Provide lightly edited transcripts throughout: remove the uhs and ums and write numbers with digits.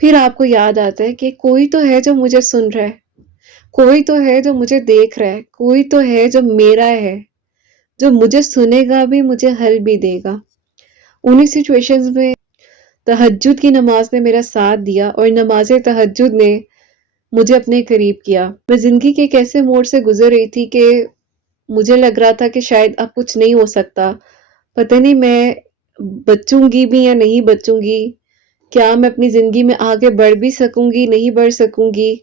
پھر آپ کو یاد آتا ہے کہ کوئی تو ہے جو مجھے سن رہا ہے، کوئی تو ہے جو مجھے دیکھ رہا ہے، کوئی تو ہے جو میرا ہے، جو مجھے سنے گا بھی، مجھے حل بھی دے گا۔ انہی سچویشنز میں تہجد کی نماز نے میرا ساتھ دیا، اور نماز تہجد نے مجھے اپنے قریب کیا۔ میں زندگی کے ایک ایسے موڑ سے گزر رہی تھی کہ مجھے لگ رہا تھا کہ شاید اب کچھ نہیں ہو سکتا، پتہ نہیں میں بچوں گی بھی یا نہیں بچوں گی، کیا میں اپنی زندگی میں آگے بڑھ بھی سکوں گی، نہیں بڑھ سکوں گی۔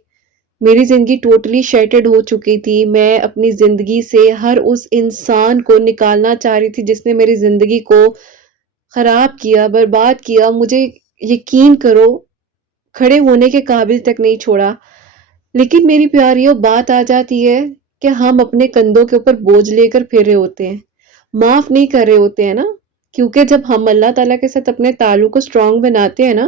میری زندگی ٹوٹلی شیٹرڈ ہو چکی تھی۔ میں اپنی زندگی سے ہر اس انسان کو نکالنا چاہ رہی تھی جس نے میری زندگی کو خراب کیا، برباد کیا، مجھے یقین کرو کھڑے ہونے کے قابل تک نہیں چھوڑا۔ لیکن میری پیاریوں، بات آ جاتی ہے کہ ہم اپنے کندھوں کے اوپر بوجھ لے کر پھر رہے ہوتے ہیں، معاف نہیں کر رہے ہوتے ہیں نا، کیونکہ جب ہم اللہ تعالیٰ کے ساتھ اپنے تعلق کو اسٹرانگ بناتے ہیں نا،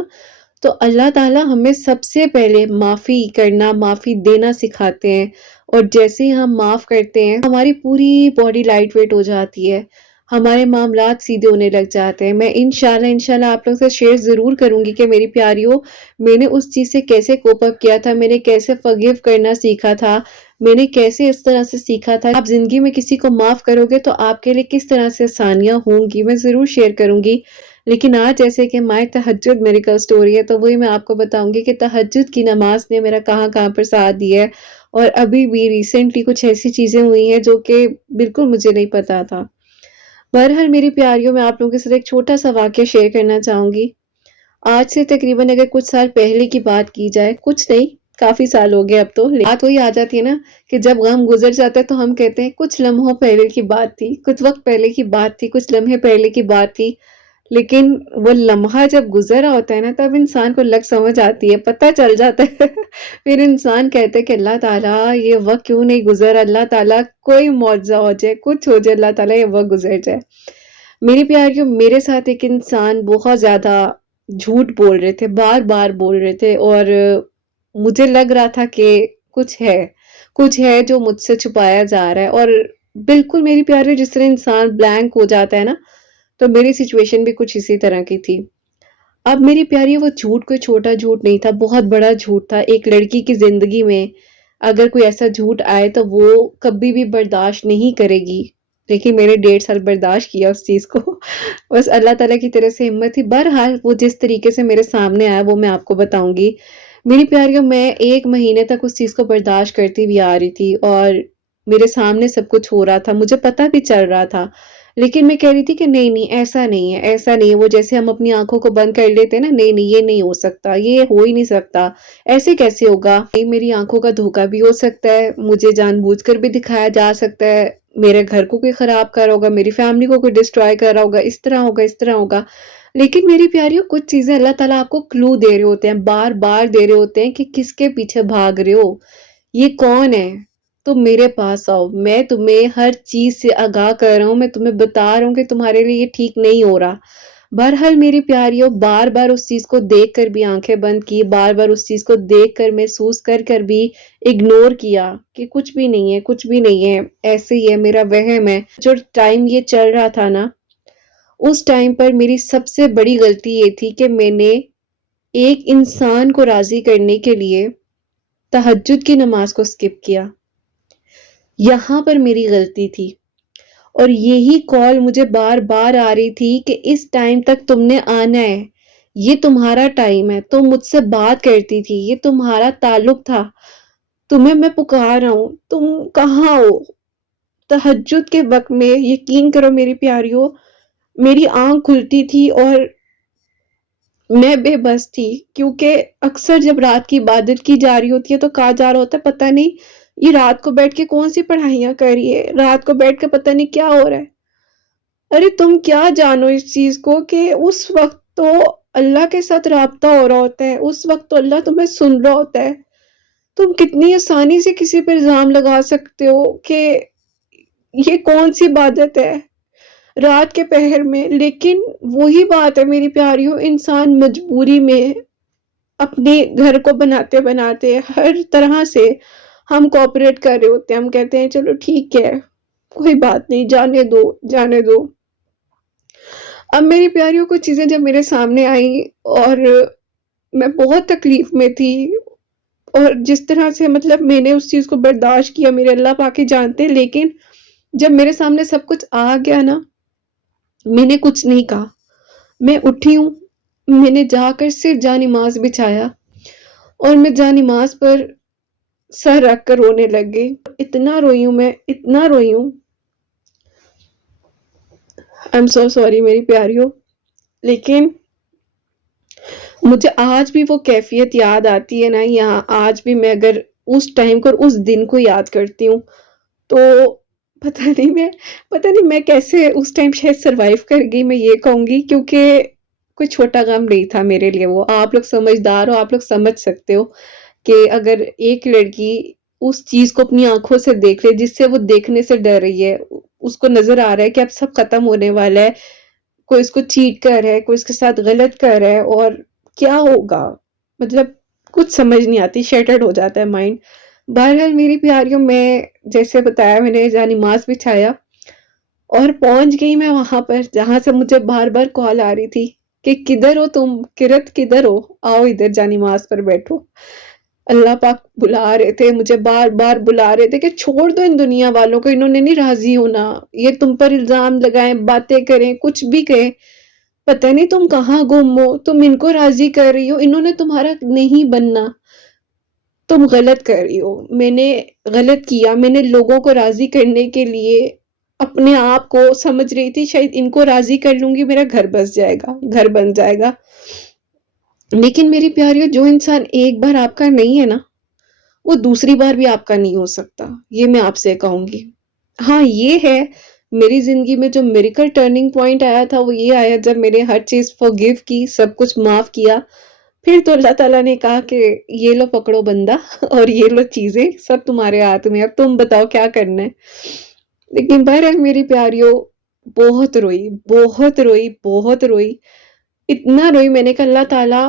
تو اللہ تعالیٰ ہمیں سب سے پہلے معافی کرنا، معافی دینا سکھاتے ہیں، اور جیسے ہی ہم معاف کرتے ہیں ہماری پوری باڈی لائٹ ویٹ ہو جاتی ہے، ہمارے معاملات سیدھے ہونے لگ جاتے ہیں۔ میں انشاءاللہ آپ لوگ سے شیئر ضرور کروں گی کہ میری پیاریوں، میں نے اس چیز سے کیسے کوپ اپ کیا تھا، میں نے کیسے فرگیو کرنا سیکھا تھا، میں نے کیسے اس طرح سے سیکھا تھا۔ آپ زندگی میں کسی کو معاف کرو گے تو آپ کے لیے کس طرح سے آسانیاں ہوں گی، میں ضرور شیئر کروں گی۔ لیکن آج جیسے کہ مائے تہجد میڈیکل سٹوری ہے، تو وہی میں آپ کو بتاؤں گی کہ تہجد کی نماز نے میرا کہاں کہاں پر ساتھ دیا ہے، اور ابھی بھی ریسنٹلی کچھ ایسی چیزیں ہوئی ہیں جو کہ بالکل مجھے نہیں پتا تھا۔ بہرحال میری پیاریوں، میں آپ لوگوں کے ساتھ ایک چھوٹا سا واقعہ شیئر کرنا چاہوں گی۔ آج سے تقریباً اگر کچھ سال پہلے کی بات کی جائے، کچھ نہیں، کافی سال ہو گئے اب تو، بات وہی آ جاتی ہے نا کہ جب غم گزر جاتا ہے تو ہم کہتے ہیں کچھ لمحوں پہلے کی بات تھی، کچھ وقت پہلے کی بات تھی، کچھ لمحے پہلے کی بات تھی۔ لیکن وہ لمحہ جب گزرا ہوتا ہے نا، تب انسان کو لگ سمجھ آتی ہے، پتہ چل جاتا ہے پھر انسان کہتے ہے کہ اللہ تعالیٰ یہ وقت کیوں نہیں گزر، اللہ تعالیٰ کوئی معجزہ ہو جائے، کچھ ہو جائے، اللہ تعالیٰ یہ وقت گزر جائے۔ میری پیاریوں، میرے ساتھ ایک انسان بہت زیادہ جھوٹ بول رہے تھے، بار بار بول رہے تھے، اور مجھے لگ رہا تھا کہ کچھ ہے جو مجھ سے چھپایا جا رہا ہے، اور بالکل میری پیاری، جس طرح انسان بلینک ہو جاتا ہے نا، تو میری سچویشن بھی کچھ اسی طرح کی تھی۔ اب میری پیاری، وہ جھوٹ کوئی چھوٹا جھوٹ نہیں تھا، بہت بڑا جھوٹ تھا۔ ایک لڑکی کی زندگی میں اگر کوئی ایسا جھوٹ آئے تو وہ کبھی بھی برداشت نہیں کرے گی، لیکن میں نے 1.5 سال برداشت کیا اس چیز کو بس اللہ تعالیٰ کی طرف سے ہمت تھی۔ بہرحال وہ جس طریقے سے میرے سامنے آیا وہ میں آپ کو بتاؤں گی۔ میری پیاریوں، میں 1 مہینے تک اس چیز کو برداشت کرتی بھی آ رہی تھی، اور میرے سامنے سب کچھ ہو رہا تھا، مجھے پتہ بھی چل رہا تھا، لیکن میں کہہ رہی تھی کہ نہیں نہیں، ایسا نہیں ہے، ایسا نہیں ہے۔ وہ جیسے ہم اپنی آنکھوں کو بند کر لیتے ہیں نا، نہیں نہیں، یہ نہیں ہو سکتا، یہ ہو ہی نہیں سکتا، ایسے کیسے ہوگا، نہیں، میری آنکھوں کا دھوکا بھی ہو سکتا ہے، مجھے جان بوجھ کر بھی دکھایا جا سکتا ہے، میرے گھر کو کوئی خراب کر رہا ہوگا، میری فیملی کو کوئی ڈسٹرائے کر رہا ہوگا، اس طرح ہوگا، اس طرح ہوگا۔ لیکن میری پیاریوں، کچھ چیزیں اللہ تعالیٰ آپ کو کلو دے رہے ہوتے ہیں، بار بار دے رہے ہوتے ہیں کہ کس کے پیچھے بھاگ رہے ہو، یہ کون ہے، تم میرے پاس آؤ، میں تمہیں ہر چیز سے آگاہ کر رہا ہوں، میں تمہیں بتا رہا ہوں کہ تمہارے لیے یہ ٹھیک نہیں ہو رہا۔ بہرحال میری پیاریوں، بار بار اس چیز کو دیکھ کر بھی آنکھیں بند کی، بار بار اس چیز کو دیکھ کر محسوس کر بھی اگنور کیا کہ کچھ بھی نہیں ہے، کچھ بھی نہیں ہے، ایسے ہی ہے، میرا وہم ہے۔ جو ٹائم یہ چل رہا تھا نا، اس ٹائم پر میری سب سے بڑی غلطی یہ تھی کہ میں نے ایک انسان کو راضی کرنے کے لیے تہجد کی نماز کو سکپ کیا۔ یہاں پر میری غلطی تھی، اور یہی کال مجھے بار بار آ رہی تھی کہ اس ٹائم تک تم نے آنا ہے، یہ تمہارا ٹائم ہے، تم مجھ سے بات کرتی تھی، یہ تمہارا تعلق تھا، تمہیں میں پکار رہا ہوں، تم کہاں ہو؟ تہجد کے وقت میں یقین کرو میری پیاریوں، میری آنکھ کھلتی تھی اور میں بے بس تھی، کیونکہ اکثر جب رات کی عبادت کی جا رہی ہوتی ہے تو کہا جا رہا ہوتا ہے پتہ نہیں یہ رات کو بیٹھ کے کون سی پڑھائیاں کر رہی ہے، رات کو بیٹھ کے پتہ نہیں کیا ہو رہا ہے۔ ارے تم کیا جانو اس چیز کو کہ اس وقت تو اللہ کے ساتھ رابطہ ہو رہا ہوتا ہے، اس وقت تو اللہ تمہیں سن رہا ہوتا ہے۔ تم کتنی آسانی سے کسی پر الزام لگا سکتے ہو کہ یہ کون سی عبادت ہے رات کے پہر میں۔ لیکن وہی بات ہے میری پیاریوں، انسان مجبوری میں اپنے گھر کو بناتے بناتے ہر طرح سے ہم کوآپریٹ کر رہے ہوتے ہیں، ہم کہتے ہیں چلو ٹھیک ہے، کوئی بات نہیں، جانے دو جانے دو۔ اب میری پیاریوں، کچھ چیزیں جب میرے سامنے آئیں اور میں بہت تکلیف میں تھی، اور جس طرح سے مطلب میں نے اس چیز کو برداشت کیا میرے اللہ پاک ہی جانتے ہیں، لیکن جب میرے سامنے سب کچھ آ گیا نا، میں نے کچھ نہیں کہا۔ میں اٹھی ہوں، میں نے جا کر صرف جا نماز بچھایا، اور میں جا نماز پر سر رکھ کر رونے لگ گئی۔ اتنا روئی ہوں میں، اتنا روئی ہوں، آئی ایم سو سوری میری پیاریوں، لیکن مجھے آج بھی وہ کیفیت یاد آتی ہے نا، یہاں آج بھی میں اگر اس ٹائم کو اور اس دن کو یاد کرتی ہوں تو پتہ نہیں میں کیسے اس ٹائم شاید سروائیو کر گئی، میں یہ کہوں گی، کیونکہ کوئی چھوٹا غم نہیں تھا میرے لیے وہ۔ آپ لوگ سمجھدار ہو، آپ لوگ سمجھ سکتے ہو کہ اگر ایک لڑکی اس چیز کو اپنی آنکھوں سے دیکھ لے جس سے وہ دیکھنے سے ڈر رہی ہے، اس کو نظر آ رہا ہے کہ اب سب ختم ہونے والا ہے، کوئی اس کو چیٹ کر رہا ہے، کوئی اس کے ساتھ غلط کر رہا ہے، اور کیا ہوگا، مطلب کچھ سمجھ نہیں آتی، شیٹرڈ ہو جاتا ہے مائنڈ۔ بہرحال میری پیاریوں، میں جیسے بتایا میں نے جہاں نماز بچھایا اور پہنچ گئی میں وہاں پر جہاں سے مجھے بار بار کال آ رہی تھی کہ کدھر ہو تم، کرت کدھر ہو، آؤ ادھر جا نماز پر بیٹھو۔ اللہ پاک بلا رہے تھے مجھے، بار بار بلا رہے تھے کہ چھوڑ دو ان دنیا والوں کو، انہوں نے نہیں راضی ہونا، یہ تم پر الزام لگائیں، باتیں کریں، کچھ بھی کہیں، پتہ نہیں تم کہاں گم ہو، تم ان کو راضی کر رہی ہو، انہوں نے تمہارا نہیں بننا، تم غلط کر رہی ہو۔ میں نے غلط کیا، میں نے لوگوں کو راضی کرنے کے لیے اپنے آپ کو سمجھ رہی تھی شاید ان کو راضی کر لوں گی میرا گھر بس جائے گا، گھر بن جائے گا، لیکن میری پیاریوں جو انسان ایک بار آپ کا نہیں ہے نا، وہ دوسری بار بھی آپ کا نہیں ہو سکتا، یہ میں آپ سے کہوں گی۔ ہاں یہ ہے، میری زندگی میں جو میریکل ٹرننگ پوائنٹ آیا تھا وہ یہ آیا جب میں نے ہر چیز forgive کی، سب کچھ معاف کیا، پھر تو اللہ تعالیٰ نے کہا کہ یہ لو پکڑو بندہ اور یہ لو چیزیں، سب تمہارے ہاتھ میں، اب تم بتاؤ کیا کرنا ہے۔ لیکن بہرحال میری پیاریوں، بہت روئی، بہت روئی، بہت روئی، اتنا روئی میں نے کہا اللہ تعالیٰ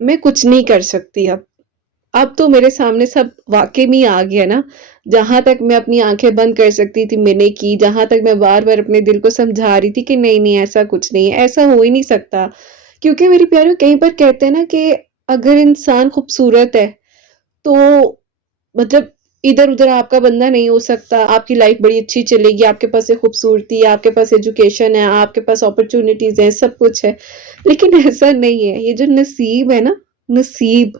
میں کچھ نہیں کر سکتی اب تو میرے سامنے سب واقع میں آ گیا نا، جہاں تک میں اپنی آنکھیں بند کر سکتی تھی میں نے کی، جہاں تک میں بار بار اپنے دل کو سمجھا رہی تھی کہ نہیں نہیں ایسا کچھ نہیں ہے، ایسا ہو ہی نہیں سکتا، کیونکہ میری پیاروں کہیں پر کہتے ہیں نا کہ اگر انسان خوبصورت ہے تو مطلب ادھر ادھر آپ کا بندہ نہیں ہو سکتا، آپ کی لائف بڑی اچھی چلے گی، آپ کے پاس خوبصورتی ہے، آپ کے پاس ایجوکیشن ہے، آپ کے پاس اپرچونٹیز ہیں، سب کچھ ہے، لیکن ایسا نہیں ہے۔ یہ جو نصیب ہے نا، نصیب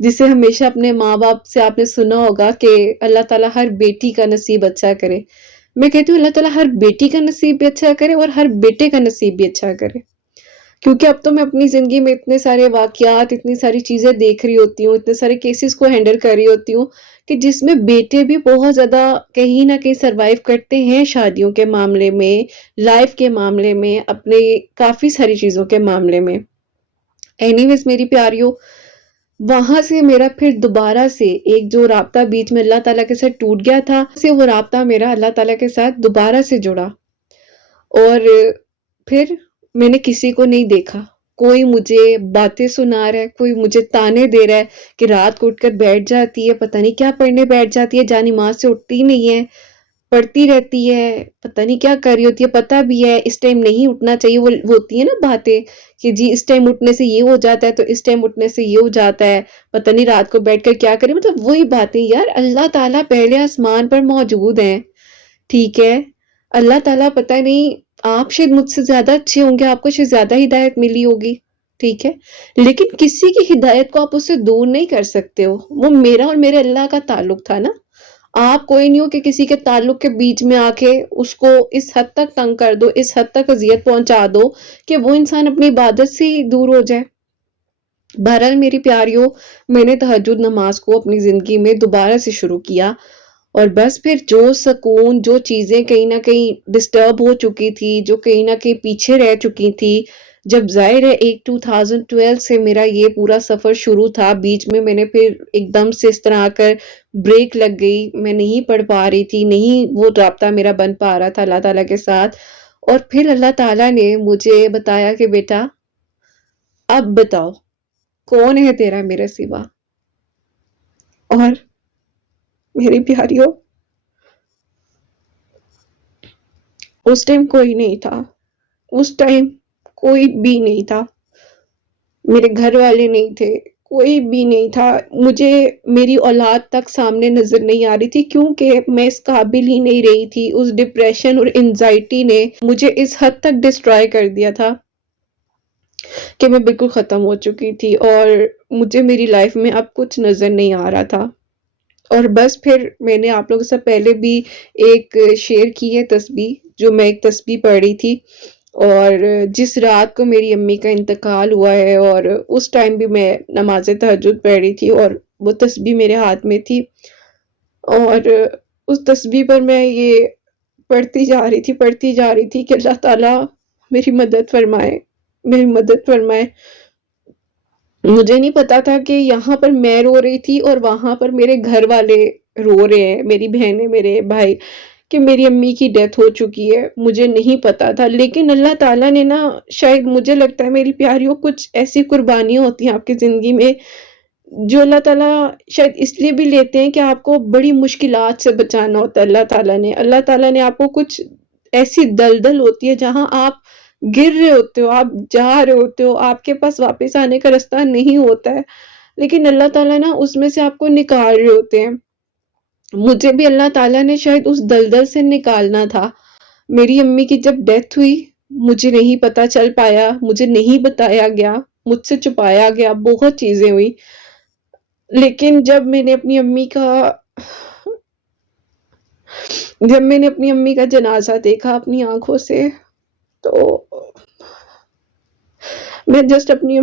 جسے ہمیشہ اپنے ماں باپ سے آپ نے سنا ہوگا کہ اللہ تعالیٰ ہر بیٹی کا نصیب اچھا کرے، میں کہتی ہوں اللہ تعالیٰ ہر بیٹی کا نصیب بھی اچھا کرے اور ہر بیٹے کا نصیب بھی اچھا کرے، کیونکہ اب تو میں اپنی زندگی میں اتنے سارے واقعات، اتنی ساری چیزیں دیکھ رہی ہوتی ہوں، اتنے سارے کیسز کو ہینڈل کر رہی ہوتی ہوں کہ جس میں بیٹے بھی بہت زیادہ کہیں نہ کہیں سروائیو کرتے ہیں، شادیوں کے معاملے میں، لائف کے معاملے میں، اپنے کافی ساری چیزوں کے معاملے میں۔ اینی ویز میری پیاریوں، وہاں سے میرا پھر دوبارہ سے ایک جو رابطہ بیچ میں اللہ تعالیٰ کے ساتھ ٹوٹ گیا تھا، سے وہ رابطہ میرا اللہ تعالیٰ کے ساتھ دوبارہ سے جڑا، اور پھر میں نے کسی کو نہیں دیکھا، کوئی مجھے باتیں سنا رہا ہے، کوئی مجھے تانے دے رہا ہے کہ رات کو اٹھ کر بیٹھ جاتی ہے، پتہ نہیں کیا پڑھنے بیٹھ جاتی ہے، جا نماز سے اٹھتی نہیں ہے، پڑھتی رہتی ہے، پتہ نہیں کیا کر رہی ہوتی ہے، پتہ بھی ہے اس ٹائم نہیں اٹھنا چاہیے، وہ ہوتی ہے نا باتیں کہ جی اس ٹائم اٹھنے سے یہ ہو جاتا ہے تو اس ٹائم اٹھنے سے یہ ہو جاتا ہے، پتہ نہیں رات کو بیٹھ کر کیا کرے، مطلب وہی باتیں یار، اللہ تعالیٰ پہلے آسمان پر موجود ہیں، ٹھیک ہے، اللہ تعالیٰ پتہ نہیں، آپ شاید مجھ سے زیادہ اچھے ہوں گے، آپ کو شاید زیادہ ہدایت ملی ہوگی، ٹھیک ہے، لیکن کسی کی ہدایت کو آپ اس سے دور نہیں کر سکتے ہو، وہ میرا اور میرے اللہ کا تعلق تھا نا، آپ کوئی نہیں ہو کہ کسی کے تعلق کے بیچ میں آ کے اس کو اس حد تک تنگ کر دو، اس حد تک اذیت پہنچا دو کہ وہ انسان اپنی عبادت سے ہی دور ہو جائے۔ بہرحال میری پیاریوں، میں نے تہجد نماز کو اپنی زندگی میں دوبارہ سے شروع کیا، اور بس پھر جو سکون، جو چیزیں کہیں نہ کہیں ڈسٹرب ہو چکی تھی، جو کہیں نہ کہیں پیچھے رہ چکی تھی، جب ظاہر ہے ایک 2012 سے میرا یہ پورا سفر شروع تھا، بیچ میں نے پھر ایک دم سے اس طرح آ کر بریک لگ گئی، میں نہیں پڑھ پا رہی تھی، نہیں وہ رابطہ میرا بن پا رہا تھا اللہ تعالیٰ کے ساتھ، اور پھر اللہ تعالیٰ نے مجھے بتایا کہ بیٹا اب بتاؤ کون ہے تیرا میرے سوا، اور میری پیاریوں اس ٹائم کوئی نہیں تھا، اس ٹائم کوئی بھی نہیں تھا، میرے گھر والے نہیں تھے، کوئی بھی نہیں تھا، مجھے میری اولاد تک سامنے نظر نہیں آ رہی تھی کیونکہ میں اس قابل ہی نہیں رہی تھی۔ اس ڈپریشن اور انزائٹی نے مجھے اس حد تک ڈسٹرائے کر دیا تھا کہ میں بالکل ختم ہو چکی تھی اور مجھے میری لائف میں اب کچھ نظر نہیں آ رہا تھا۔ اور بس پھر میں نے آپ لوگوں سے پہلے بھی ایک شیئر کی ہے تسبیح، جو میں ایک تسبیح پڑھ رہی تھی، اور جس رات کو میری امی کا انتقال ہوا ہے اور اس ٹائم بھی میں نماز تہجد پڑھ رہی تھی اور وہ تسبیح میرے ہاتھ میں تھی، اور اس تسبیح پر میں یہ پڑھتی جا رہی تھی کہ اللہ تعالیٰ میری مدد فرمائے، میری مدد فرمائے۔ مجھے نہیں پتا تھا کہ یہاں پر میں رو رہی تھی اور وہاں پر میرے گھر والے رو رہے ہیں، میری بہنیں، میرے بھائی، کہ میری امی کی ڈیتھ ہو چکی ہے۔ مجھے نہیں پتا تھا، لیکن اللہ تعالیٰ نے نا، شاید مجھے لگتا ہے میری پیاریوں، کچھ ایسی قربانیاں ہوتی ہیں آپ کی زندگی میں جو اللہ تعالیٰ شاید اس لیے بھی لیتے ہیں کہ آپ کو بڑی مشکلات سے بچانا ہوتا ہے۔ اللہ تعالیٰ نے آپ کو کچھ ایسی دلدل ہوتی ہے جہاں آپ گر رہے ہوتے ہو، آپ جا رہے ہوتے ہو، آپ کے پاس واپس آنے کا راستہ نہیں ہوتا ہے، لیکن اللہ تعالیٰ نا اس میں سے آپ کو نکال رہے ہوتے ہیں۔ مجھے بھی اللہ تعالیٰ نے شاید اس دلدل سے نکالنا تھا۔ میری امی کی جب ڈیتھ ہوئی، مجھے نہیں پتا چل پایا، مجھے نہیں بتایا گیا، مجھ سے چھپایا گیا، بہت چیزیں ہوئی، لیکن جب میں نے اپنی امی کا جنازہ دیکھا اپنی آنکھوں سے، تو میں جسٹ اپنی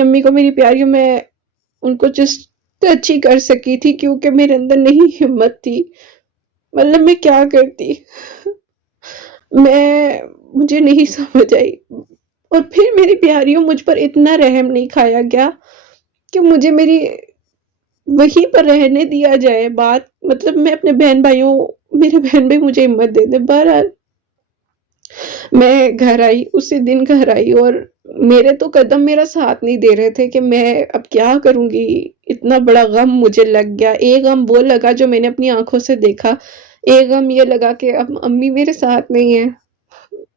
امی کو میری پیاریوں، میں ان کو جسٹ ٹچ ہی کر سکی تھی کیونکہ میرے اندر نہیں ہمت تھی، مطلب میں کیا کرتی، مجھے نہیں سمجھ آئی۔ اور پھر میری پیاریوں، مجھ پر اتنا رحم نہیں کھایا گیا کہ مجھے میری وہیں پر رہنے دیا جائے بات، مطلب میں اپنے میرے بہن بھائی مجھے ہمت دے دے۔ بہرحال میں گھر آئی، اسی دن گھر آئی، اور میرے تو قدم میرا ساتھ نہیں دے رہے تھے کہ میں اب کیا کروں گی، اتنا بڑا غم مجھے لگ گیا۔ ایک غم وہ لگا جو میں نے اپنی آنکھوں سے دیکھا، ایک غم یہ لگا کہ اب امی میرے ساتھ نہیں ہے۔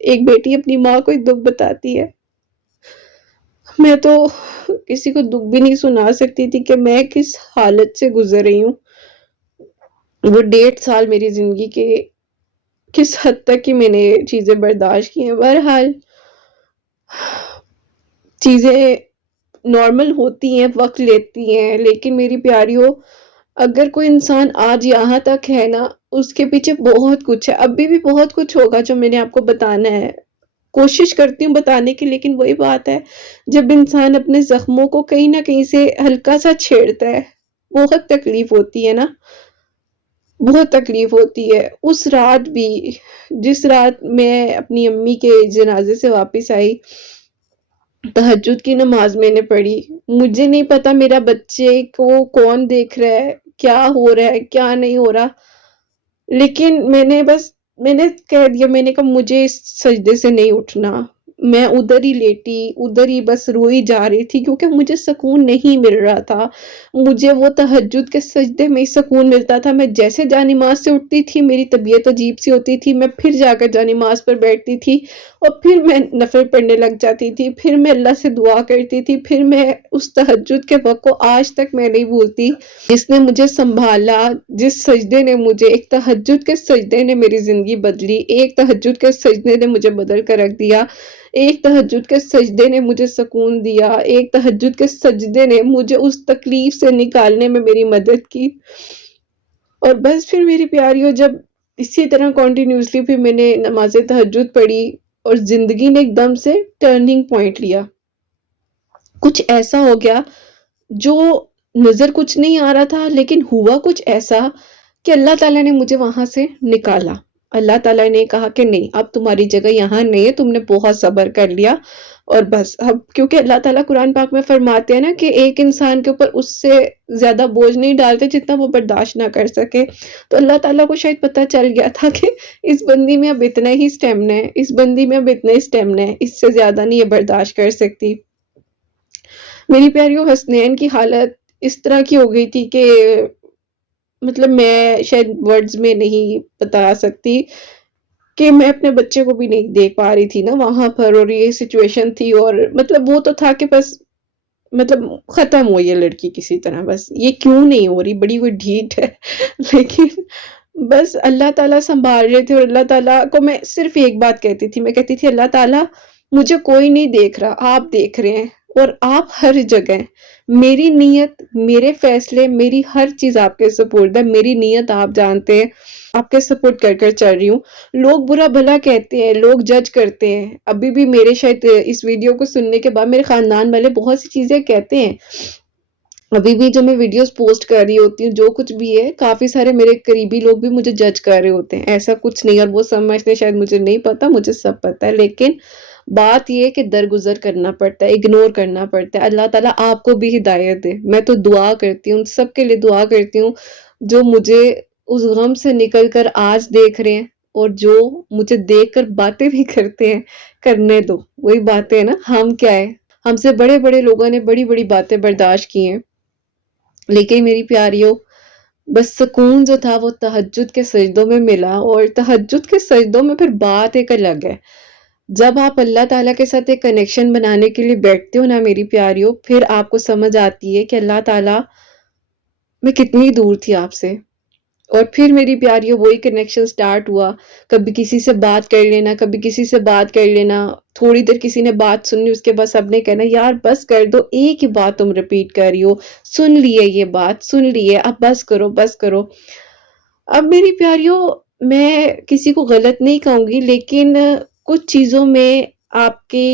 ایک بیٹی اپنی ماں کو دکھ بتاتی ہے، میں تو کسی کو دکھ بھی نہیں سنا سکتی تھی کہ میں کس حالت سے گزر رہی ہوں۔ وہ 1.5 سال میری زندگی کے کس حد تک کی میں نے چیزیں برداشت کی ہیں۔ بہرحال چیزیں نارمل ہوتی ہیں، وقت لیتی ہیں، لیکن میری پیاریوں، اگر کوئی انسان آج یہاں تک ہے نا، اس کے پیچھے بہت کچھ ہے، ابھی بھی بہت کچھ ہوگا جو میں نے آپ کو بتانا ہے، کوشش کرتی ہوں بتانے کی، لیکن وہی بات ہے، جب انسان اپنے زخموں کو کہیں نہ کہیں سے ہلکا سا چھیڑتا ہے، بہت تکلیف ہوتی ہے نا، بہت تکلیف ہوتی ہے۔ اس رات بھی، جس رات میں اپنی امی کے جنازے سے واپس آئی، تہجد کی نماز میں نے پڑھی، مجھے نہیں پتا میرا بچے کو کون دیکھ رہا ہے، کیا ہو رہا ہے، کیا نہیں ہو رہا، لیکن میں نے کہہ دیا، میں نے کہا مجھے اس سجدے سے نہیں اٹھنا۔ میں ادھر ہی لیٹی، ادھر ہی بس روئی جا رہی تھی کیونکہ مجھے سکون نہیں مل رہا تھا۔ مجھے وہ تہجد کے سجدے میں ہی سکون ملتا تھا۔ میں جیسے جانماز سے اٹھتی تھی، میری طبیعت عجیب سی ہوتی تھی، میں پھر جا کر جانماز پر بیٹھتی تھی اور پھر میں نفل پڑھنے لگ جاتی تھی، پھر میں اللہ سے دعا کرتی تھی، پھر میں اس تہجد کے وقت کو آج تک میں نہیں بھولتی۔ جس نے مجھے سنبھالا، جس سجدے نے مجھے، ایک تہجد کے سجدے نے میری زندگی بدلی، ایک تہجد کے سجدے نے مجھے بدل کر رکھ دیا، ایک تہجد کے سجدے نے مجھے سکون دیا، ایک تہجد کے سجدے نے مجھے اس تکلیف سے نکالنے میں میری مدد کی۔ اور بس پھر میری پیاریوں، جب اسی طرح کنٹینیوسلی پھر میں نے نماز تہجد پڑھی اور زندگی نے ایک دم سے ٹرننگ پوائنٹ لیا، کچھ ایسا ہو گیا جو نظر کچھ نہیں آ رہا تھا، لیکن ہوا کچھ ایسا کہ اللہ تعالیٰ نے مجھے وہاں سے نکالا۔ اللہ تعالیٰ نے کہا کہ نہیں، اب تمہاری جگہ یہاں نہیں ہے، تم نے بہت صبر کر لیا، اور بس اب، کیونکہ اللہ تعالیٰ قرآن پاک میں فرماتے ہیں نا کہ ایک انسان کے اوپر اس سے زیادہ بوجھ نہیں ڈالتے جتنا وہ برداشت نہ کر سکے، تو اللہ تعالیٰ کو شاید پتہ چل گیا تھا کہ اس بندی میں اب اتنا ہی اسٹیمنا ہے، اس بندی میں اب اتنا ہی اسٹیمنا ہے، اس سے زیادہ نہیں یہ برداشت کر سکتی۔ میری پیاریوں، حسنین کی حالت اس طرح کی ہو گئی تھی کہ مطلب میں شاید ورڈز میں نہیں بتا سکتی۔ کہ میں اپنے بچے کو بھی نہیں دیکھ پا رہی تھی نا وہاں پر، اور یہ سچویشن تھی، اور مطلب وہ تو تھا کہ بس مطلب ختم ہو یہ لڑکی کسی طرح، بس یہ کیوں نہیں ہو رہی، بڑی کوئی ڈھیٹ ہے لیکن بس اللہ تعالیٰ سنبھال رہے تھے، اور اللہ تعالیٰ کو میں صرف ایک بات کہتی تھی، میں کہتی تھی اللہ تعالیٰ مجھے کوئی نہیں دیکھ رہا، آپ دیکھ رہے ہیں، اور آپ ہر جگہ ہیں، میری نیت، میرے فیصلے، میری ہر چیز آپ کے سپرد ہے، میری نیت آپ جانتے ہیں، آپ کے سپورٹ کر کر چل رہی ہوں۔ لوگ برا بھلا کہتے ہیں، لوگ جج کرتے ہیں، ابھی بھی میرے شاید اس ویڈیو کو سننے کے بعد میرے خاندان والے بہت سی چیزیں کہتے ہیں، ابھی بھی جو میں ویڈیوز پوسٹ کر رہی ہوتی ہوں، جو کچھ بھی ہے، کافی سارے میرے قریبی لوگ بھی مجھے جج کر رہے ہوتے ہیں، ایسا کچھ نہیں، اور وہ سمجھتے شاید مجھے نہیں پتا، مجھے سب پتا ہے، لیکن بات یہ ہے کہ درگزر کرنا پڑتا ہے، اگنور کرنا پڑتا ہے۔ اللہ تعالیٰ آپ کو بھی ہدایت دے، میں تو دعا کرتی ہوں، سب کے لیے دعا کرتی ہوں جو مجھے اس غم سے نکل کر آج دیکھ رہے ہیں، اور جو مجھے دیکھ کر باتیں بھی کرتے ہیں، کرنے دو، وہی باتیں ہیں نا، ہم کیا ہے، ہم سے بڑے بڑے لوگوں نے بڑی بڑی باتیں برداشت کی ہیں، لیکن میری پیاریوں بس سکون جو تھا وہ تہجد کے سجدوں میں ملا، اور تہجد کے سجدوں میں پھر بات ایک الگ ہے، جب آپ اللہ تعالیٰ کے ساتھ ایک کنیکشن بنانے کے لیے بیٹھتے ہو نا میری پیاریوں، پھر آپ کو سمجھ آتی ہے کہ اللہ تعالیٰ میں کتنی دور تھی آپ سے، اور پھر میری پیاریوں وہی کنیکشن سٹارٹ ہوا، کبھی کسی سے بات کر لینا، کبھی کسی سے بات کر لینا، تھوڑی دیر کسی نے بات سننی، اس کے بعد سب نے کہنا یار بس کر دو، ایک ہی بات تم ریپیٹ کر رہی ہو، سن لیے یہ بات، سن لیے، اب بس کرو بس کرو۔ اب میری پیاریوں میں کسی کو غلط نہیں کہوں گی، لیکن کچھ چیزوں میں آپ کی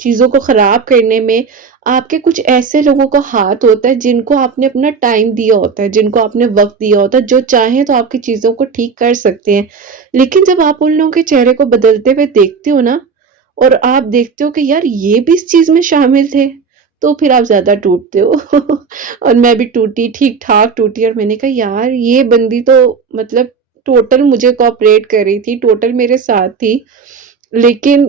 چیزوں کو خراب کرنے میں آپ کے کچھ ایسے لوگوں کا ہاتھ ہوتا ہے جن کو آپ نے اپنا ٹائم دیا ہوتا ہے، جن کو آپ نے وقت دیا ہوتا ہے، جو چاہیں تو آپ کی چیزوں کو ٹھیک کر سکتے ہیں، لیکن جب آپ ان لوگوں کے چہرے کو بدلتے ہوئے دیکھتے ہو نا، اور آپ دیکھتے ہو کہ یار یہ بھی اس چیز میں شامل تھے، تو پھر آپ زیادہ ٹوٹتے ہو اور میں بھی ٹوٹی، ٹھیک ٹھاک ٹوٹی، اور میں نے کہا یار یہ بندی تو مطلب ٹوٹل مجھے کوآپریٹ کر رہی تھی، ٹوٹل میرے ساتھ تھی، لیکن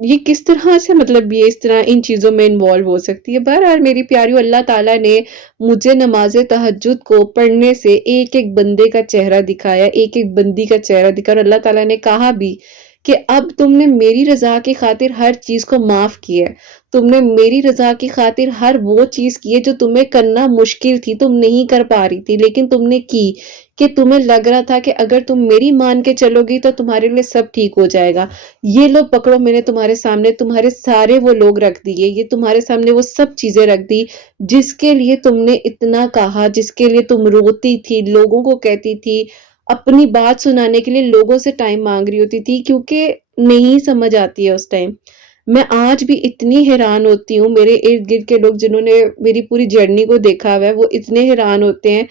یہ کس طرح سے مطلب یہ اس طرح ان چیزوں میں انوالو ہو سکتی ہے۔ بہرحال میری پیاریو، اللہ تعالیٰ نے مجھے نماز تہجد کو پڑھنے سے ایک ایک بندے کا چہرہ دکھایا، ایک ایک بندی کا چہرہ دکھایا، اور اللہ تعالیٰ نے کہا بھی کہ اب تم نے میری رضا کی خاطر ہر چیز کو معاف کیا ہے، تم نے میری رضا کی خاطر ہر وہ چیز کی ہے جو تمہیں کرنا مشکل تھی، تم نہیں کر پا رہی تھی، لیکن تم نے کی، کہ تمہیں لگ رہا تھا کہ اگر تم میری مان کے چلو گی تو تمہارے لیے سب ٹھیک ہو جائے گا، یہ لو پکڑو، میں نے تمہارے سامنے تمہارے سارے وہ لوگ رکھ دیے، یہ تمہارے سامنے وہ سب چیزیں رکھ دی جس کے لیے تم نے اتنا کہا، جس کے لیے تم روتی تھی، لوگوں کو کہتی تھی، اپنی بات سنانے کے لیے لوگوں سے ٹائم مانگ رہی ہوتی تھی، کیونکہ نہیں سمجھ آتی ہے اس ٹائم۔ میں آج بھی اتنی حیران ہوتی ہوں، میرے ارد گرد کے لوگ جنہوں نے میری پوری جرنی کو دیکھا ہوا ہے، وہ اتنے حیران ہوتے ہیں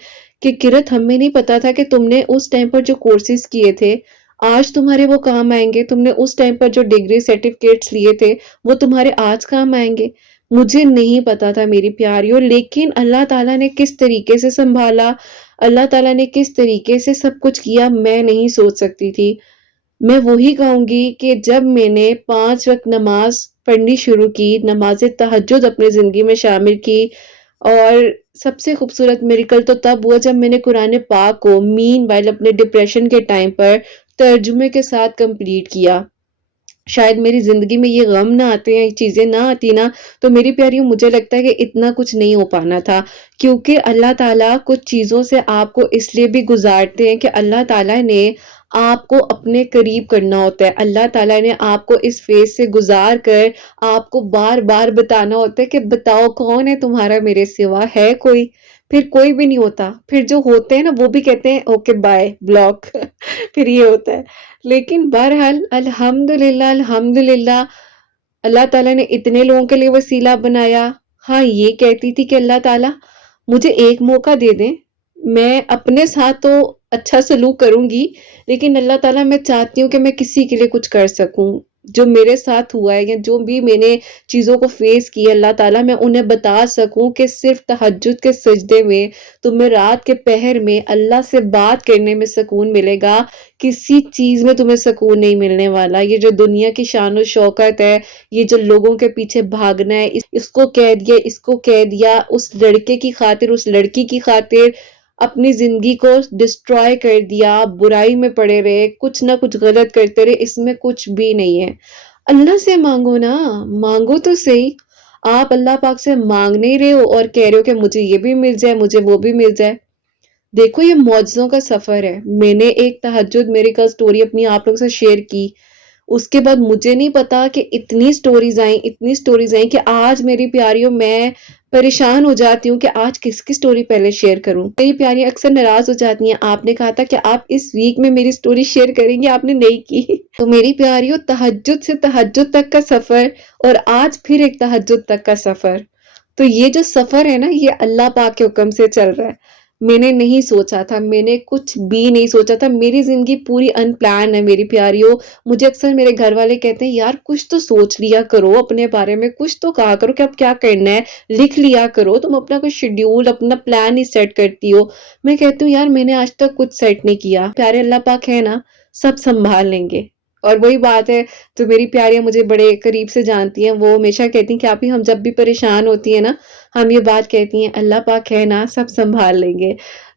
کہ کرت ہمیں نہیں پتا تھا کہ تم نے اس ٹائم پر جو کورسز کیے تھے آج تمہارے وہ کام آئیں گے، تم نے اس ٹائم پر جو ڈگری سرٹیفکیٹس لیے تھے وہ تمہارے آج کام آئیں گے، مجھے نہیں پتا تھا میری پیاریوں، لیکن اللہ تعالیٰ نے کس طریقے سے سنبھالا، اللہ تعالیٰ نے کس طریقے سے سب کچھ کیا، میں نہیں سوچ سکتی تھی۔ میں وہی کہوں گی کہ جب میں نے 5 وقت نماز پڑھنی شروع کی، نماز تہجد اپنی زندگی میں شامل کی، اور سب سے خوبصورت میریکل تو تب ہوا جب میں نے قرآن پاک کو مین وائل اپنے ڈپریشن کے ٹائم پر ترجمے کے ساتھ کمپلیٹ کیا۔ شاید میری زندگی میں یہ غم نہ آتے ہیں، یہ چیزیں نہ آتی نا، تو میری پیاریوں مجھے لگتا ہے کہ اتنا کچھ نہیں ہو پانا تھا، کیونکہ اللہ تعالیٰ کچھ چیزوں سے آپ کو اس لیے بھی گزارتے ہیں کہ اللہ تعالیٰ نے آپ کو اپنے قریب کرنا ہوتا ہے، اللہ تعالیٰ نے آپ کو اس فیز سے گزار کر آپ کو بار بار بتانا ہوتا ہے کہ بتاؤ کون ہے تمہارا میرے سوا، ہے کوئی؟ پھر کوئی بھی نہیں ہوتا، پھر جو ہوتے ہیں نا وہ بھی کہتے ہیں اوکے بائے بلاک پھر یہ ہوتا ہے، لیکن بہرحال الحمدللہ الحمدللہ اللہ تعالیٰ نے اتنے لوگوں کے لیے وسیلہ بنایا۔ ہاں یہ کہتی تھی کہ اللہ تعالیٰ مجھے ایک موقع دے دیں، میں اپنے ساتھ تو اچھا سلوک کروں گی، لیکن اللہ تعالیٰ میں چاہتی ہوں کہ میں کسی کے لیے کچھ کر سکوں، جو میرے ساتھ ہوا ہے یا جو بھی میں نے چیزوں کو فیس کی ہے، اللہ تعالیٰ میں انہیں بتا سکوں کہ صرف تہجد کے سجدے میں تمہیں رات کے پہر میں اللہ سے بات کرنے میں سکون ملے گا، کسی چیز میں تمہیں سکون نہیں ملنے والا۔ یہ جو دنیا کی شان و شوکت ہے، یہ جو لوگوں کے پیچھے بھاگنا ہے، اس کو کہہ دیا، اس کو کہہ دیا، اس لڑکے کی خاطر، اس لڑکی کی خاطر، اپنی زندگی کو ڈسٹروائے کر دیا، برائی میں پڑے رہے، کچھ نہ کچھ غلط کرتے رہے، اس میں کچھ بھی نہیں ہے۔ اللہ سے مانگو نا، مانگو تو صحیح۔ آپ اللہ پاک سے مانگ نہیں رہے ہو اور کہہ رہے ہو کہ مجھے یہ بھی مل جائے، مجھے وہ بھی مل جائے۔ دیکھو یہ معجزوں کا سفر ہے۔ میں نے ایک تہجد میری کل سٹوری اپنی آپ لوگوں سے شیئر کی، اس کے بعد مجھے نہیں پتا کہ اتنی سٹوریز آئیں کہ آج میری پیاریوں میں پریشان ہو جاتی ہوں کہ آج کس کی سٹوری پہلے شیئر کروں۔ میری پیاریاں اکثر ناراض ہو جاتی ہیں، آپ نے کہا تھا کہ آپ اس ویک میں میری سٹوری شیئر کریں گے، آپ نے نہیں کی۔ تو میری پیاریوں تہجد سے تہجد تک کا سفر اور آج پھر ایک تہجد تک کا سفر، تو یہ جو سفر ہے نا یہ اللہ پاک کے حکم سے چل رہا ہے۔ میں نے نہیں سوچا تھا، میں نے کچھ بھی نہیں سوچا تھا، میری زندگی پوری ان پلان ہے میری پیاریوں۔ مجھے اکثر میرے گھر والے کہتے ہیں یار کچھ تو سوچ لیا کرو اپنے بارے میں، کچھ تو کہا کرو کہ اب کیا کرنا ہے، لکھ لیا کرو، تم اپنا کوئی شیڈیول اپنا پلان ہی سیٹ کرتی ہو۔ میں کہتی ہوں یار میں نے آج تک کچھ سیٹ نہیں کیا، پیارے اللہ پاک ہے نا، سب سنبھال لیں گے۔ اور وہی بات ہے، جو میری پیاریاں مجھے بڑے قریب سے جانتی ہیں وہ ہمیشہ کہتی ہیں کہ آپ ہی ہم جب بھی پریشان ہوتی ہیں نا ہم یہ بات کہتی ہیں اللہ پاک ہے نا سب سنبھال لیں گے۔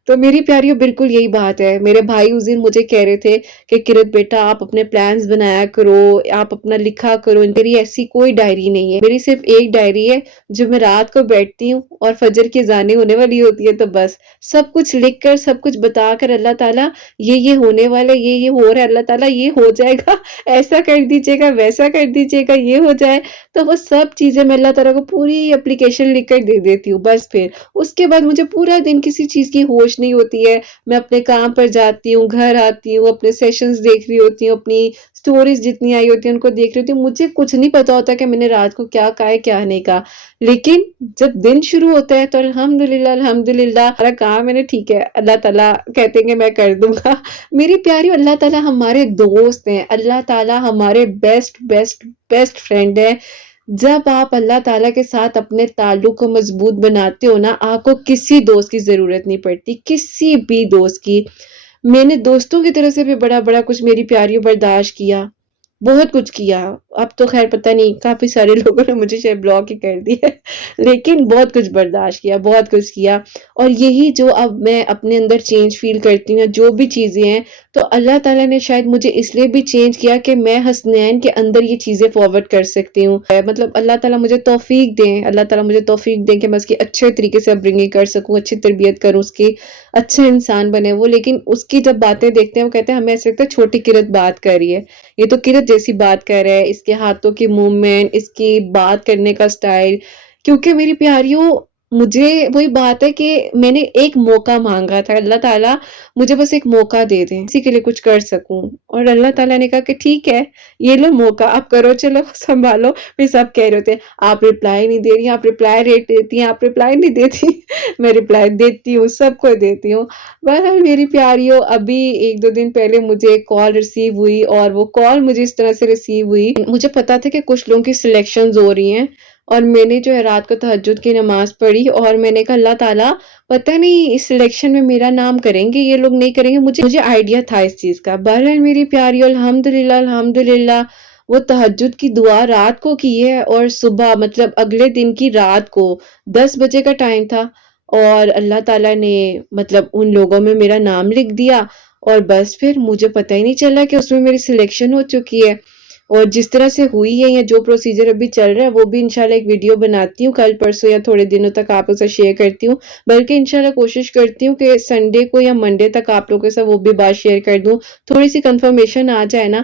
تو میری پیاریوں بالکل یہی بات ہے۔ میرے بھائی اس دن مجھے کہہ رہے تھے کہ کرت بیٹا آپ اپنے پلانز بنایا کرو، آپ اپنا لکھا کرو، میری ایسی کوئی ڈائری نہیں ہے، میری صرف ایک ڈائری ہے جو میں رات کو بیٹھتی ہوں اور فجر کی اذانیں ہونے والی ہوتی ہے تو بس سب کچھ لکھ کر سب کچھ بتا کر اللہ تعالیٰ یہ ہونے والا ہے، یہ ہو رہا ہے، اللہ تعالیٰ یہ ہو جائے گا، ایسا کر دیجیے گا، ویسا کر دیجیے گا، یہ ہو جائے، تو وہ سب چیزیں میں اللہ تعالیٰ کو پوری اپلیکیشن لکھ کر دے دیتی ہوں۔ بس پھر اس کے بعد مجھے پورا دن کسی چیز کی ہوش نہیں ہوتی ہے، میں اپنے کام پر جاتی ہوں، گھر آتی ہوں، اپنے سیشنز دیکھ رہی ہوتی ہوں، اپنی سٹوریز جتنی آئی ہوتی ہیں ان کو دیکھ رہی ہوتی ہوں، مجھے کچھ نہیں پتا ہوتا کہ میں نے رات کو کیا کہا ہے کیا نہیں کہا، لیکن جب دن شروع ہوتا ہے تو الحمدللہ ہمارا کام ہے نا ٹھیک ہے اللہ تعالیٰ کہتے ہیں کہ میں کر دوں گا۔ میری پیاری اللہ تعالیٰ ہمارے دوست ہیں، اللہ تعالیٰ ہمارے بیسٹ فرینڈ ہیں۔ جب آپ اللہ تعالیٰ کے ساتھ اپنے تعلق کو مضبوط بناتے ہو نا آپ کو کسی دوست کی ضرورت نہیں پڑتی، کسی بھی دوست کی۔ میں نے دوستوں کی طرف سے بھی بڑا کچھ میری پیاریوں برداشت کیا، بہت کچھ کیا، اب تو خیر پتہ نہیں کافی سارے لوگوں نے مجھے شاید بلاک ہی کر دیا لیکن بہت کچھ برداشت کیا، بہت کچھ کیا، اور یہی جو اب میں اپنے اندر چینج فیل کرتی ہوں، جو بھی چیزیں ہیں تو اللہ تعالیٰ نے شاید مجھے اس لیے بھی چینج کیا کہ میں حسنین کے اندر یہ چیزیں فارورڈ کر سکتی ہوں۔ مطلب اللہ تعالیٰ مجھے توفیق دیں، اللہ تعالیٰ مجھے توفیق دیں کہ میں اس کی اچھے طریقے سے اپبرنگنگ کر سکوں، اچھی تربیت کروں، اس کی اچھا انسان بنے وہ۔ لیکن اس کی جب باتیں دیکھتے ہیں وہ کہتے ہیں ہمیں ایسے لگتا ہے چھوٹی کرت بات کر رہی ہے، یہ تو کرت جیسی بات کر رہا ہے، اس کے ہاتھوں کی موومنٹ، اس کی بات کرنے کا سٹائل، کیونکہ میری پیاریوں مجھے وہی بات ہے کہ میں نے ایک موقع مانگا تھا، اللہ تعالیٰ مجھے بس ایک موقع دے دیں اسی کے لیے کچھ کر سکوں، اور اللہ تعالیٰ نے کہا کہ ٹھیک ہے یہ لو موقع آپ کرو، چلو سنبھالو۔ پھر سب کہہ رہے ہوتے ہیں آپ رپلائی نہیں دے رہی ہیں، آپ رپلائی ریٹ دیتی ہیں، آپ رپلائی نہیں دیتی میں رپلائی دیتی ہوں، سب کو دیتی ہوں۔ بہرحال میری پیاریوں ابھی ایک دو دن پہلے مجھے کال ریسیو ہوئی، اور وہ کال مجھے اس طرح سے ریسیو ہوئی، مجھے پتا تھا کہ کچھ لوگوں کی سلیکشنز ہو رہی ہیں، اور میں نے جو ہے رات کو تہجد کی نماز پڑھی اور میں نے کہا اللہ تعالیٰ پتہ نہیں اس سلیکشن میں میرا نام کریں گے یہ لوگ نہیں کریں گے، مجھے آئیڈیا تھا اس چیز کا۔ بہرحال میری پیاری الحمدللہ وہ تہجد کی دعا رات کو کی ہے، اور صبح مطلب اگلے دن کی رات کو 10 بجے کا ٹائم تھا، اور اللہ تعالیٰ نے مطلب ان لوگوں میں میرا نام لکھ دیا، اور بس پھر مجھے پتہ ہی نہیں چلا کہ اس میں میری سلیکشن ہو چکی ہے۔ اور جس طرح سے ہوئی ہے یا جو پروسیجر ابھی چل رہا ہے وہ بھی انشاءاللہ ایک ویڈیو بناتی ہوں کل پرسوں یا تھوڑے دنوں تک آپ اسے شیئر کرتی ہوں، بلکہ انشاءاللہ کوشش کرتی ہوں کہ سنڈے کو یا منڈے تک آپ لوگوں کے ساتھ وہ بھی بات شیئر کر دوں، تھوڑی سی کنفرمیشن آ جائے نا۔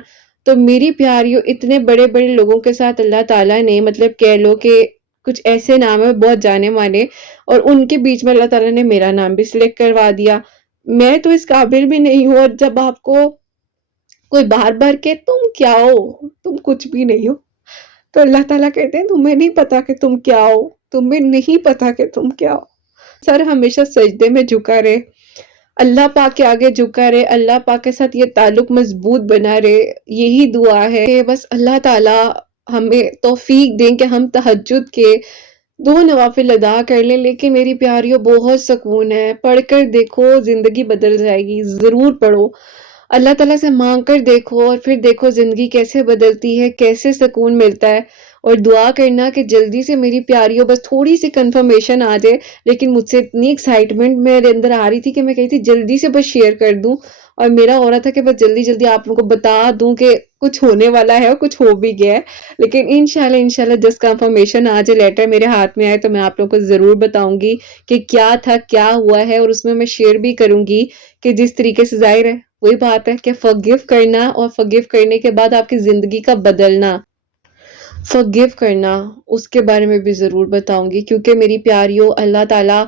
تو میری پیاریوں اتنے بڑے لوگوں کے ساتھ اللہ تعالیٰ نے مطلب کہہ لو کہ کچھ ایسے نام ہیں بہت جانے مانے، اور ان کے بیچ میں اللہ تعالیٰ نے میرا نام بھی سلیکٹ کروا دیا۔ میں تو اس قابل بھی نہیں ہوں، اور جب آپ کو کوئی بار کہ تم کیا ہو، تم کچھ بھی نہیں ہو، تو اللہ تعالیٰ کہتے ہیں تمہیں نہیں پتا کہ تم کیا ہو، تمہیں نہیں پتا کہ تم کیا ہو۔ سر ہمیشہ سجدے میں جھکا رہے، اللہ پاک کے آگے جھکا رہے، اللہ پاک کے ساتھ یہ تعلق مضبوط بنا رہے، یہی دعا ہے کہ بس اللہ تعالیٰ ہمیں توفیق دیں کہ ہم تہجد کے 2 نوافل ادا کر لیں۔ لیکن میری پیاریوں بہت سکون ہے، پڑھ کر دیکھو زندگی بدل جائے گی، ضرور پڑھو، اللہ تعالیٰ سے مانگ کر دیکھو، اور پھر دیکھو زندگی کیسے بدلتی ہے، کیسے سکون ملتا ہے۔ اور دعا کرنا کہ جلدی سے میری پیاریوں بس تھوڑی سی کنفرمیشن آ جائے، لیکن مجھ سے اتنی ایکسائٹمنٹ میرے اندر آ رہی تھی کہ میں کہی تھی جلدی سے بس شیئر کر دوں، اور میرا ہو رہا تھا کہ بس جلدی جلدی آپ لوگوں کو بتا دوں کہ کچھ ہونے والا ہے اور کچھ ہو بھی گیا ہے، لیکن انشاءاللہ جس کنفرمیشن آ جائے، لیٹر میرے ہاتھ میں آئے تو میں آپ لوگوں کو ضرور بتاؤں گی کہ کیا تھا، کیا ہوا ہے، اور اس میں شیئر بھی کروں گی کہ جس طریقے سے ظاہر ہے وہی بات ہے کہ forgive کرنا، اور forgive کرنے کے بعد آپ کی زندگی کا بدلنا، forgive کرنا، اس کے بارے میں بھی ضرور بتاؤں گی، کیونکہ میری پیاریوں اللہ تعالیٰ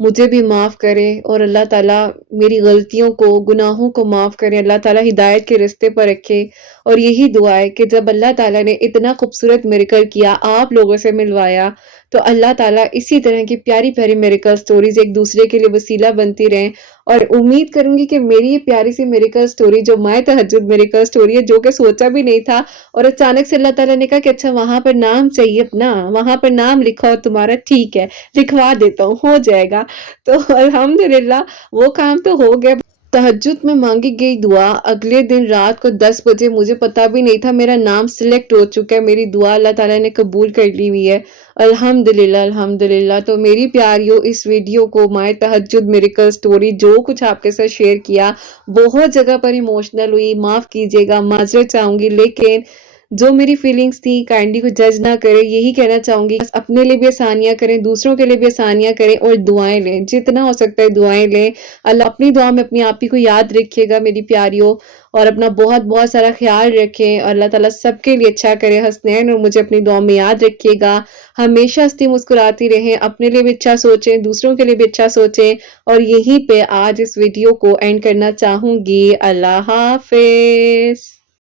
مجھے بھی معاف کرے، اور اللہ تعالیٰ میری غلطیوں کو، گناہوں کو معاف کرے، اللہ تعالیٰ ہدایت کے رستے پر رکھے، اور یہی دعا ہے کہ جب اللہ تعالیٰ نے اتنا خوبصورت میریکل کیا، آپ لوگوں سے ملوایا، تو اللہ تعالیٰ اسی طرح کی پیاری پیاری میریکل سٹوریز ایک دوسرے کے لیے وسیلہ بنتی رہیں، اور امید کروں گی کہ میری یہ پیاری سی میریکل سٹوری جو مائے تہجد میریکل سٹوری ہے، جو کہ سوچا بھی نہیں تھا، اور اچانک سے اللہ تعالیٰ نے کہا کہ اچھا وہاں پر نام چاہیے اپنا، وہاں پر نام لکھا ہو تمہارا، ٹھیک ہے لکھوا دیتا ہوں، ہو جائے گا، تو الحمدللہ وہ کام تو ہو گیا۔ تہجد میں مانگی گئی دعا اگلے دن رات کو 10 بجے، مجھے پتا بھی نہیں تھا میرا نام سلیکٹ ہو چکا ہے، میری دعا اللہ تعالیٰ نے قبول کر لی ہوئی ہے، الحمدللہ الحمدللہ۔ تو میری پیاریوں، اس ویڈیو کو مائے تہجد میریکل سٹوری جو کچھ آپ کے ساتھ شیئر کیا، بہت جگہ پر ایموشنل ہوئی، معاف کیجیے گا، معذرت چاہوں گی، لیکن جو میری فیلنگز تھی کائنڈلی کو جج نہ کرے، یہی کہنا چاہوں گی، اپنے لیے بھی آسانیاں کریں، دوسروں کے لیے بھی آسانیاں کریں، اور دعائیں لیں، جتنا ہو سکتا ہے دعائیں لیں۔ اللہ اپنی دعا میں اپنی آپ ہی کو یاد رکھیے گا میری پیاریوں، اور اپنا بہت بہت سارا خیال رکھیں، اور اللہ تعالیٰ سب کے لیے اچھا کرے حسنین، اور مجھے اپنی دعا میں یاد رکھیے گا، ہمیشہ ہنستی مسکراتی رہیں، اپنے لیے بھی اچھا سوچیں، دوسروں کے لیے بھی اچھا سوچیں، اور یہیں پہ آج اس ویڈیو کو اینڈ کرنا چاہوں گی۔ اللہ حافظ۔